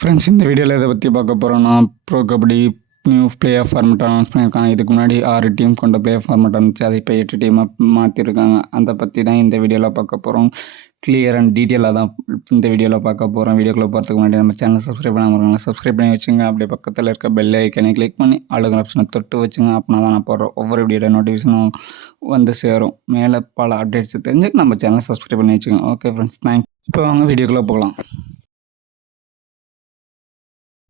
Friends, இந்த வீடியோவில் இதை பற்றி பார்க்க போகிறோன்னா, bro kabaddi new play off format announce பண்ணியிருக்காங்க. இதுக்கு முன்னாடி 6 டீம் கொண்ட பிளே ஆஃப் ஃபார்மெட் இருந்துச்சு. அதை இப்போ 8 டீமாக மாற்றிருக்காங்க. அதை பற்றி தான் இந்த வீடியோவில் பார்க்க போகிறோம். கிளியர் அண்ட் டீட்டெயிலாக தான் இந்த வீடியோவில் பார்க்க போகிறோம். வீடியோக்குள்ளே போகிறதுக்கு முன்னாடி நம்ம சேனல் சப்ஸ்கிரைப் பண்ணாமல் இருக்காங்க, சப்ஸ்கிரைப் பண்ணி வச்சுங்க. அப்படியே பக்கத்தில் இருக்க பெல் ஐக்கனை கிளிக் பண்ணி ஆளுங்கிற ஆப்ஷனை தொட்டு வச்சுங்க. அப்படின்னா தான் நான் போடுற ஒவ்வொரு வீடியோட நோட்டிஃபிகேஷனும் வந்து சேரும். மேலே பல அப்டேட்ஸ் தெரிஞ்சு நம்ம சேனலை சப்ஸ்கிரைப் பண்ணி வச்சுங்க. Okay friends, thanks. இப்போ வாங்க வீடியோக்குள்ளே போகலாம்.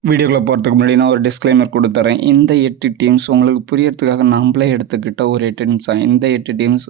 வீடியோக்குள்ளே போகிறதுக்கு முன்னாடி நான் ஒரு டிஸ்க்ளைமர் கொடுத்துறேன். இந்த 8 டீம்ஸ் உங்களுக்கு புரியறதுக்காக நம்மளே எடுத்துக்கிட்ட ஒரு 8 டீம்ஸ் தான். இந்த 8 டீம்ஸ்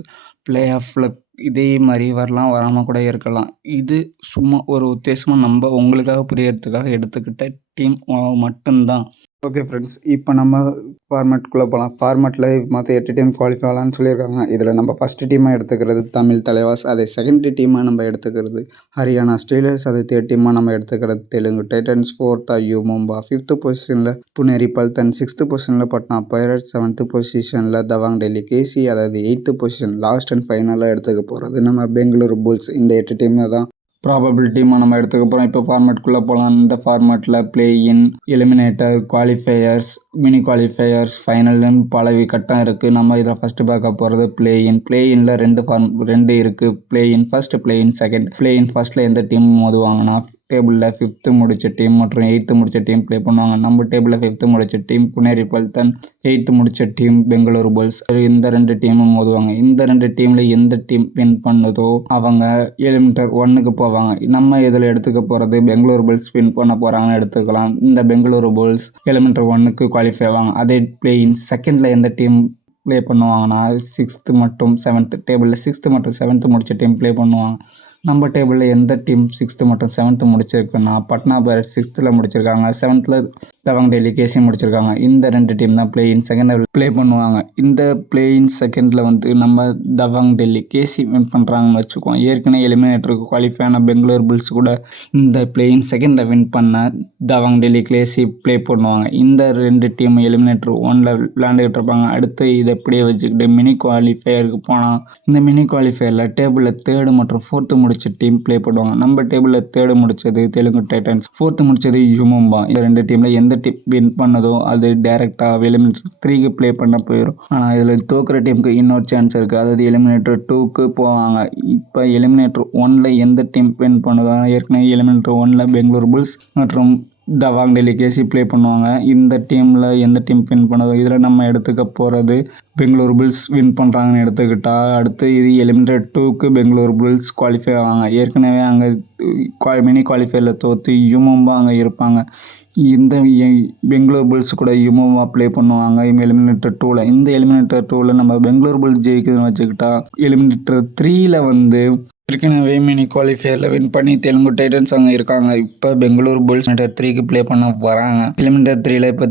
பிளே ஆஃபில் இதே மாதிரி வரலாம், வராமல் கூட இருக்கலாம். இது சும்மா ஒரு உத்தேசமாக நம்ம உங்களுக்காக புரியறதுக்காக எடுத்துக்கிட்ட டீம் மட்டும்தான். ஓகே ஃப்ரெண்ட்ஸ், இப்போ நம்ம ஃபார்மேட்குள்ளே போகலாம். ஃபார்மேட்டில் மற்ற 8 டீம் குவாலிஃபை ஆகலான்னு சொல்லியிருக்காங்க. இதில் நம்ம ஃபஸ்ட்டு டீமாக எடுத்துக்கிறது தமிழ் தலைவாஸ், அதை செகண்ட் டீமாக நம்ம எடுத்துக்கிறது ஹரியானா ஸ்டீலர்ஸ், அதை தேர்ட் டீமாக நம்ம எடுத்துக்கிறது Telugu Titans, 4th you Mumba, 5th பொசிஷனில் புனேரி பல்தன், 6th பொசிஷனில் பட்னா பைரட்ஸ், 7th பொசிஷனில் தவாங் டெல்லி கேசி, அதாவது 8th பொசிஷன் லாஸ்ட் அண்ட் ஃபைனலாக எடுத்துக்க போகிறது நம்ம பெங்களூரு புல்ஸ். இந்த 8 டீமை தான் ப்ராபபிள் டீமாக நம்ம எடுத்துக்க போகிறோம். இப்போ ஃபார்மேட்குள்ளே போகலாம். இந்த ஃபார்மேட்டில் play in, eliminator, qualifiers, mini qualifiers, ஃபைனல்னு பல கட்டம் இருக்குது. நம்ம இதில் ஃபஸ்ட்டு பார்க்க போகிறது பிளே இன். பிளே இனில் ரெண்டு இருக்குது. Play in first, play in second. Play in ஃபர்ஸ்ட்டில் எந்த டீம் மோதுவாங்கன்னா டேபிளில் 5th முடித்த டீம் மற்றும் 8th முடித்த டீம் ப்ளே பண்ணுவாங்க. நம்ம டேபிளில் 5th முடித்த டீம் புனேரி பல்தன், 8th முடித்த டீம் பெங்களூரு புல்ஸ். இந்த 2 டீமும் மோதுவாங்க. இந்த 2 டீமில் எந்த டீம் வின் பண்ணுதோ அவங்க எலிமினேட்டர் 1க்கு போவாங்க. நம்ம இதில் எடுத்துக்க போகிறது பெங்களூரு புல்ஸ் வின் பண்ண போகிறாங்கன்னு எடுத்துக்கலாம். இந்த பெங்களூரு புல்ஸ் எலிமினேட்டர் 1க்கு குவாலிஃபை ஆவாங்க. அதே பிளே இன் செகண்டில் எந்த டீம் ப்ளே பண்ணுவாங்கன்னா 6th மற்றும் 7th, டேபிளில் 6th மற்றும் 7th முடித்த டீம் ப்ளே பண்ணுவாங்க. நம்ம டேபிளில் எந்த டீம் 6th மற்றும் 7th முடிச்சிருக்குன்னா பட்னா பைரட்ஸ் 6th முடிச்சிருக்காங்க, 7th தவாங் டெல்லி கேசி முடிச்சிருக்காங்க. இந்த 2 டீம் தான் பிளே இன் செகண்ட் ப்ளே பண்ணுவாங்க. இந்த பிளே இன் செகண்டில் நம்ம தவாங் டெல்லி கேசி வின் பண்ணுறாங்கன்னு வச்சுக்கோம். ஏற்கனவே எலிமினேட்டருக்கு குவாலிஃபை ஆன பெங்களூர் புல்ஸ் கூட இந்த பிளே இன் செகண்டில் வின் பண்ண தவாங் டெல்லி கேசி ப்ளே பண்ணுவாங்க. இந்த 2 டீம் எலிமினேட்டர் 1ல் விளையாண்டுக்கிட்டு இருப்பாங்க. அடுத்து இதை எப்படியே வச்சுக்கிட்டு மினி குவாலிஃபையருக்கு போனால் இந்த மினி குவாலிஃபையரில் டேபிளில் 3rd மற்றும் 4th முடிச்ச டீம் ப்ளே பண்ணுவாங்க. நம்ம டேபிளில் 3rd முடிச்சது தெலுங்கு டைட்டன்ஸ், 4th முடிச்சது யூ மும்பா. இந்த 2 டீமில் எந்த டீம் வின் பண்ணதோ அது டேரெக்டாக எலிமினேட்டர் 3க்கு ப்ளே பண்ண போயிடும். ஆனால் இதில் தோக்குற டீமுக்கு இன்னொரு சான்ஸ் இருக்குது. அதாவது எலிமினேட்டர் 2க்கு போவாங்க. இப்போ எலிமினேட்டர் 1ல் எந்த டீம் வின் பண்ணுதோ, ஏற்கனவே எலிமினேட்டர் 1ல் பெங்களூர் புல்ஸ் மற்றும் தவாங் டெல்லி கேசி ப்ளே பண்ணுவாங்க. இந்த டீமில் எந்த டீம் வின் பண்ணதோ இதில் நம்ம எடுத்துக்க போகிறது பெங்களூர் புல்ஸ் வின் பண்ணுறாங்கன்னு எடுத்துக்கிட்டால் அடுத்து இது எலிமினேட்டர் 2க்கு பெங்களூர் புல்ஸ் குவாலிஃபை ஆவாங்க. ஏற்கனவே அங்கே மினி குவாலிஃபையரில் தோற்று யூ மும்பா அங்கே இருப்பாங்க. இந்த பெங்களூர் புல்ஸ் கூட யூ மும்பா ப்ளே பண்ணுவாங்க எலிமினேட்டர் 2ல். இந்த எலிமினேட்டர் 2ல் நம்ம பெங்களூர் புல்ஸ் ஜெயிக்குதுன்னு வச்சுக்கிட்டா எலிமினேட்டர் 3ல் ஏற்கனவே மினி குவாலிஃபையரில் வின் பண்ணி தெலுங்கு டைட்டன்ஸ் அங்கே இருக்காங்க. இப்போ பெங்களூர் புல்ஸ் எலிமினேட்டர் 3க்கு ப்ளே பண்ண வராங்க. எலிமினேட்டர் 3ல் இப்போ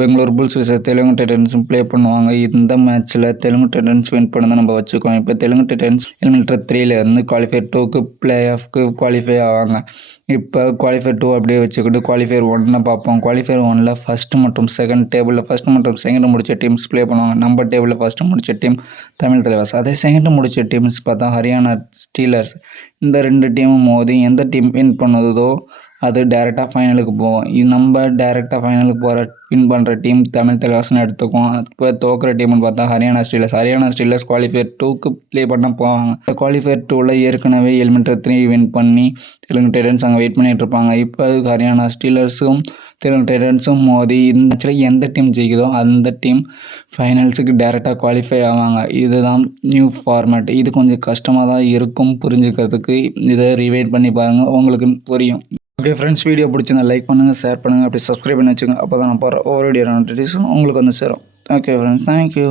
பெங்களூர் புல்ஸ் தெலுங்கு டைட்டன்ஸும் ப்ளே பண்ணுவாங்க. இந்த மேட்ச்சில் தெலுங்கு டைட்டன்ஸ் வின் பண்ணதை நம்ம வச்சுக்கோம். இப்போ தெலுங்கு டைட்டன்ஸ் எலிமினேட்டர் 3ல் குவாலிஃபையர் 2க்கு பிளே ஆஃப்க்கு குவாலிஃபை ஆவாங்க. இப்போ குவாலிஃபையர் 2 அப்படியே வச்சுக்கிட்டு குவாலிஃபையர் 1 பார்ப்போம். குவாலிஃபையர் 1ல் ஃபஸ்ட்டு மற்றும் செகண்ட், டேபிளில் ஃபஸ்ட்டு மற்றும் செகண்ட் முடித்த டீம்ஸ் ப்ளே பண்ணுவாங்க. நம்ம டேபிளில் ஃபஸ்ட்டு முடித்த டீம் தமிழ் தலைவாஸ், அதே செகண்ட் முடித்த டீம்ஸ் பார்த்தா ஹரியானா ஸ்டீலர்ஸ். இந்த 2 டீமும் மோதி எந்த டீம் வின் பண்ணுதோ அது டேரெக்டாக ஃபைனலுக்கு போவோம். நம்ம டேரெக்டாக ஃபைனலுக்கு போகிற வின் பண்ணுற டீம் தமிழ் தலைவாஸ்னு எடுத்துக்குவோம். இப்போ தோக்குற டீம்னு பார்த்தா ஹரியானா ஸ்டீலர்ஸ் குவாலிஃபையர் 2க்கு ப்ளே பண்ண போவாங்க. குவாலிஃபையர் 2ல் ஏற்கனவே எலிமினேட்டர் 3 வின் பண்ணி தெலுங்கு டைட்டன்ஸ் அங்கே வெயிட் பண்ணிகிட்டு இருப்பாங்க. இப்போ ஹரியானா ஸ்டீலர்ஸும் தெலுங்கு டைட்டன்ஸும் மோதி இந்த மேட்ச்சில் எந்த டீம் ஜெயிக்குதோ அந்த டீம் ஃபைனல்ஸுக்கு டேரெக்டாக குவாலிஃபை ஆவாங்க. இதுதான் நியூ ஃபார்மேட். இது கொஞ்சம் கஷ்டமாக தான் இருக்கும் புரிஞ்சுக்கிறதுக்கு. இதை ரிவைட் பண்ணி பாருங்கள், உங்களுக்கு புரியும். ஓகே ஃப்ரெண்ட்ஸ், வீடியோ பிடிச்சிருந்தா லைக் பண்ணுங்கள், ஷேர் பண்ணுங்கள், அப்படி சப்ஸ்கிரைப் பண்ணி வச்சுங்க. அப்போ தான் நான் போகிற ஒவ்வொரு வீடியோ நோட்டிஃபிகேஷன் உங்களுக்கு வந்து சேரும். Okay friends, thank you.